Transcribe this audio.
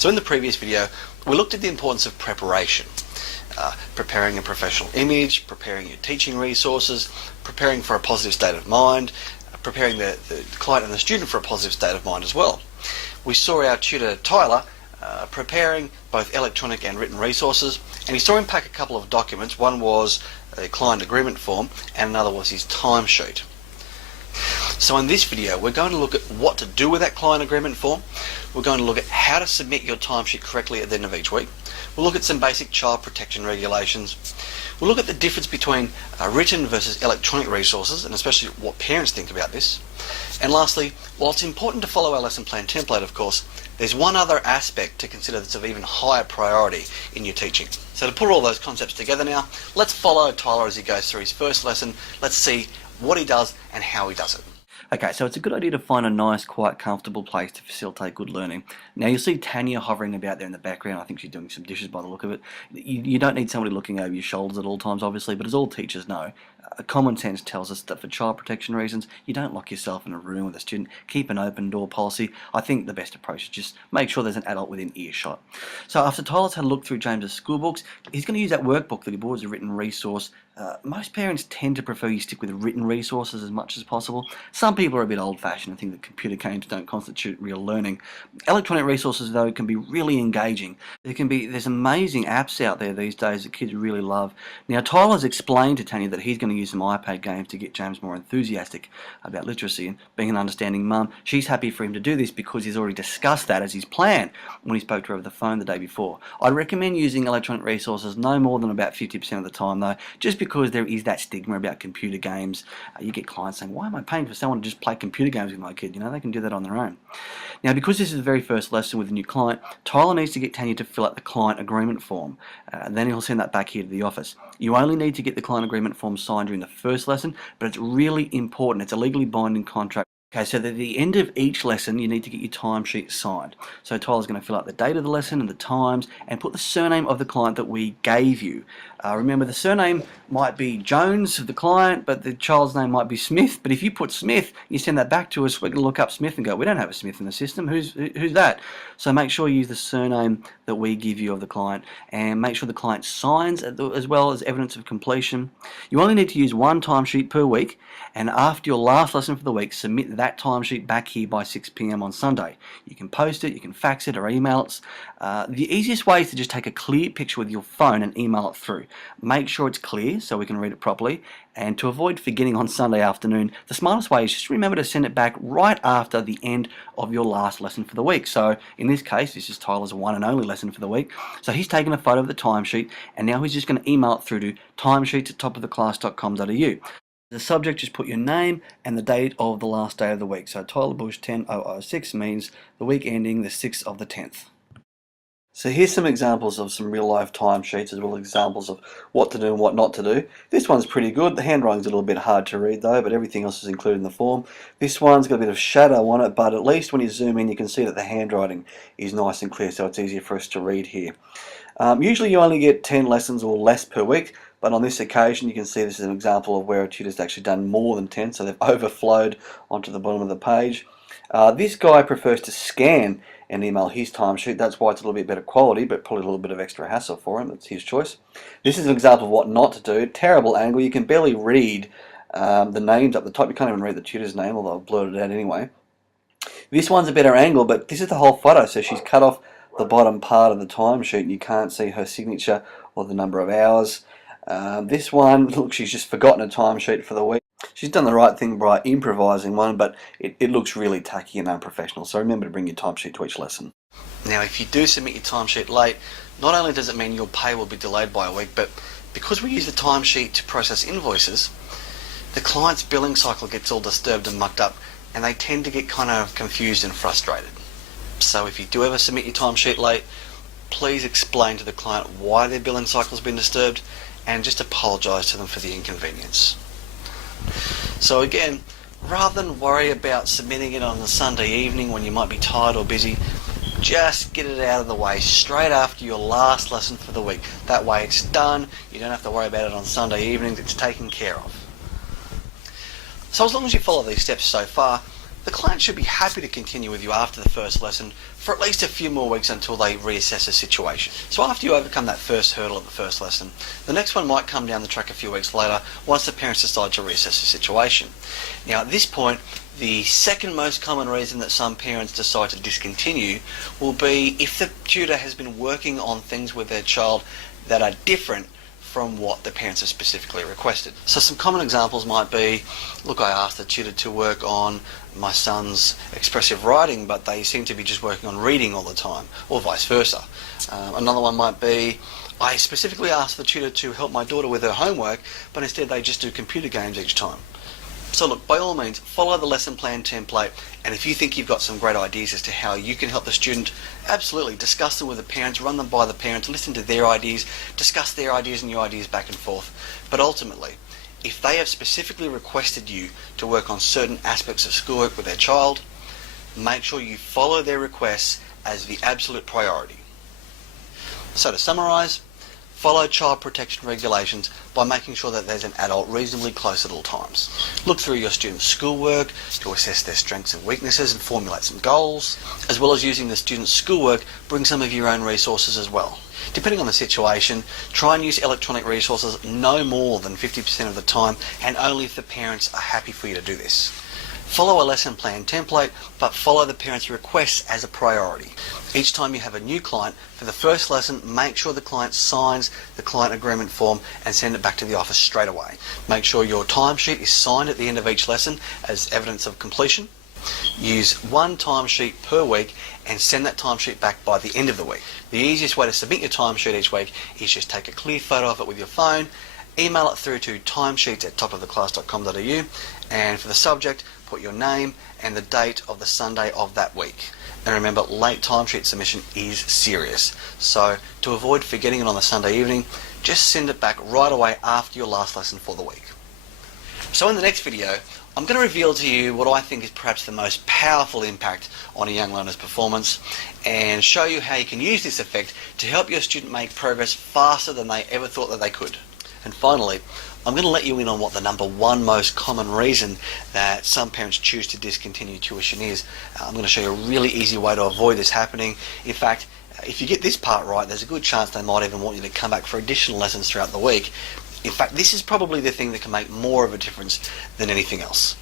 So in the previous video, we looked at the importance of preparation. Preparing a professional image, preparing your teaching resources, preparing for a positive state of mind, preparing the client and the student for a positive state of mind as well. We saw our tutor Tyler preparing both electronic and written resources, and he saw him pack a couple of documents. One was a client agreement form and another was his timesheet. So in this video we're going to look at what to do with that client agreement form. We're going to look at how to submit your timesheet correctly at the end of each week. We'll look at some basic child protection regulations. We'll look at the difference between written versus electronic resources, and especially what parents think about this. And lastly, while it's important to follow our lesson plan template, of course, there's one other aspect to consider that's of even higher priority in your teaching. So to put all those concepts together now, let's follow Tyler as he goes through his first lesson. Let's see what he does and how he does it. Okay, so it's a good idea to find a nice, quiet, comfortable place to facilitate good learning. Now you'll see Tanya hovering about there in the background. I think she's doing some dishes by the look of it. You don't need somebody looking over your shoulders at all times, obviously, but as all teachers know, common sense tells us that for child protection reasons, you don't lock yourself in a room with a student. Keep an open door policy. I think the best approach is just make sure there's an adult within earshot. So after Tyler's had a look through James's school books, he's going to use that workbook that he bought as a written resource. Most parents tend to prefer you stick with written resources as much as possible. Some people are a bit old-fashioned and think that computer games don't constitute real learning. Electronic resources, though, can be really engaging. There's amazing apps out there these days that kids really love. Now, Tyler's explained to Tanya that he's going to use some iPad games to get James more enthusiastic about literacy, and being an understanding mum, she's happy for him to do this because he's already discussed that as his plan when he spoke to her over the phone the day before. I'd recommend using electronic resources no more than about 50% of the time, though, just because there is that stigma about computer games. You get clients saying, why am I paying for someone to just play computer games with my kid? You know, they can do that on their own. Now, because this is the very first lesson with a new client, Tyler needs to get Tanya to fill out the client agreement form. Then he'll send that back here to the office. You only need to get the client agreement form signed during the first lesson, but it's really important. It's a legally binding contract. Okay, so at the end of each lesson, you need to get your timesheet signed. So Tyler's going to fill out the date of the lesson and the times and put the surname of the client that we gave you. Remember, the surname might be Jones of the client, but the child's name might be Smith. But if you put Smith, you send that back to us, we're going to look up Smith and go, we don't have a Smith in the system. Who's that? So make sure you use the surname that we give you of the client, and make sure the client signs as well as evidence of completion. You only need to use one timesheet per week, and after your last lesson for the week, submit that timesheet back here by 6 p.m. on Sunday. You can post it, you can fax it or email it. The easiest way is to just take a clear picture with your phone and email it through. Make sure it's clear so we can read it properly, and to avoid forgetting on Sunday afternoon, the smartest way is just remember to send it back right after the end of your last lesson for the week. So in this case, this is Tyler's one and only lesson for the week. So he's taken a photo of the timesheet, and now he's just going to email it through to timesheets@topoftheclass.com.au. The subject, just put your name and the date of the last day of the week. So Tyler Bush 10/006 means the week ending the 6th of the 10th. So here's some examples of some real life timesheets, as well as examples of what to do and what not to do. This one's pretty good. The handwriting's a little bit hard to read though, but everything else is included in the form. This one's got a bit of shadow on it, but at least when you zoom in you can see that the handwriting is nice and clear, so it's easier for us to read here. Usually you only get 10 lessons or less per week, but on this occasion you can see this is an example of where a tutor's actually done more than 10, so they've overflowed onto the bottom of the page. This guy prefers to scan and email his timesheet. That's why it's a little bit better quality, but probably a little bit of extra hassle for him. That's his choice. This is an example of what not to do. Terrible angle. You can barely read the names up the top. You can't even read the tutor's name, although I've blurred it out anyway. This one's a better angle, but this is the whole photo, so she's cut off the bottom part of the timesheet and you can't see her signature or the number of hours. This one, look, she's just forgotten a timesheet for the week. She's done the right thing by improvising one, but it looks really tacky and unprofessional, so remember to bring your timesheet to each lesson. Now, if you do submit your timesheet late, not only does it mean your pay will be delayed by a week, but because we use the timesheet to process invoices, the client's billing cycle gets all disturbed and mucked up, and they tend to get kind of confused and frustrated. So if you do ever submit your timesheet late, please explain to the client why their billing cycle has been disturbed, and just apologise to them for the inconvenience. So again, rather than worry about submitting it on a Sunday evening when you might be tired or busy, just get it out of the way straight after your last lesson for the week. That way it's done, you don't have to worry about it on Sunday evenings, it's taken care of. So as long as you follow these steps so far, the client should be happy to continue with you after the first lesson for at least a few more weeks until they reassess the situation. So after you overcome that first hurdle at the first lesson, the next one might come down the track a few weeks later once the parents decide to reassess the situation. Now at this point, the second most common reason that some parents decide to discontinue will be if the tutor has been working on things with their child that are different from what the parents have specifically requested. So some common examples might be, look, I asked the tutor to work on my son's expressive writing, but they seem to be just working on reading all the time, or vice versa. Another one might be, I specifically asked the tutor to help my daughter with her homework, but instead they just do computer games each time. So look, by all means, follow the lesson plan template, and if you think you've got some great ideas as to how you can help the student, absolutely discuss them with the parents, run them by the parents, listen to their ideas, discuss their ideas and your ideas back and forth. But ultimately, if they have specifically requested you to work on certain aspects of schoolwork with their child, make sure you follow their requests as the absolute priority. So to summarise, follow child protection regulations by making sure that there's an adult reasonably close at all times. Look through your students' schoolwork to assess their strengths and weaknesses and formulate some goals. As well as using the students' schoolwork, bring some of your own resources as well. Depending on the situation, try and use electronic resources no more than 50% of the time, and only if the parents are happy for you to do this. Follow a lesson plan template, but follow the parents' requests as a priority. Each time you have a new client, for the first lesson, make sure the client signs the client agreement form and send it back to the office straight away. Make sure your timesheet is signed at the end of each lesson as evidence of completion. Use one timesheet per week and send that timesheet back by the end of the week. The easiest way to submit your timesheet each week is just take a clear photo of it with your phone, email it through to timesheets@topoftheclass.com.au, and for the subject, put your name and the date of the Sunday of that week. And remember, late timesheet submission is serious. So to avoid forgetting it on the Sunday evening, just send it back right away after your last lesson for the week. So in the next video, I'm going to reveal to you what I think is perhaps the most powerful impact on a young learner's performance, and show you how you can use this effect to help your student make progress faster than they ever thought that they could. And finally, I'm going to let you in on what the number one most common reason that some parents choose to discontinue tuition is. I'm going to show you a really easy way to avoid this happening. In fact, if you get this part right, there's a good chance they might even want you to come back for additional lessons throughout the week. In fact, this is probably the thing that can make more of a difference than anything else.